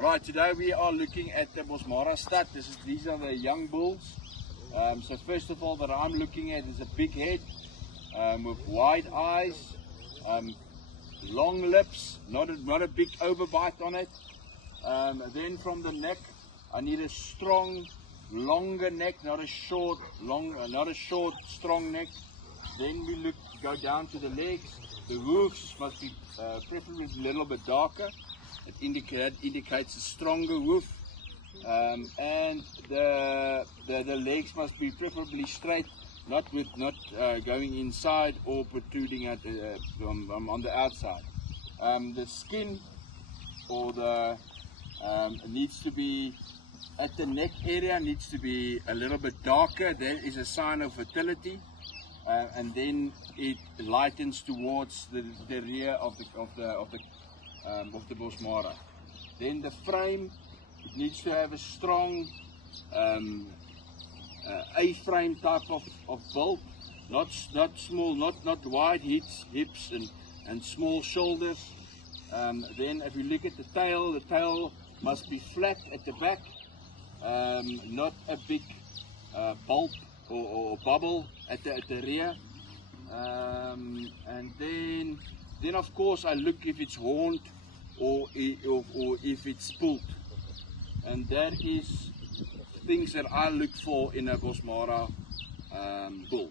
Right, today we are looking at the Bosmara stud. These are the young bulls. So first of all that I'm looking at is a big head with wide eyes, long lips, not a big overbite on it. Then from the neck, I need a strong, longer neck, not a short, strong neck. Then we go down to the legs. The hoofs must be preferably a little bit darker. It indicates a stronger hoof, and the legs must be preferably straight, not going inside or protruding at on the outside. The skin or the needs to be at the neck area, needs to be a little bit darker. That is a sign of fertility, and then it lightens towards the rear of the Bosmara. Then the frame, it needs to have a strong A-frame type of build, not small, not wide hips and small shoulders. Then if you look at the tail must be flat at the back, not a big bulb or bubble at the rear. And then of course I look if it's horned or if it's pulled, and that is things that I look for in a Bosmara bull.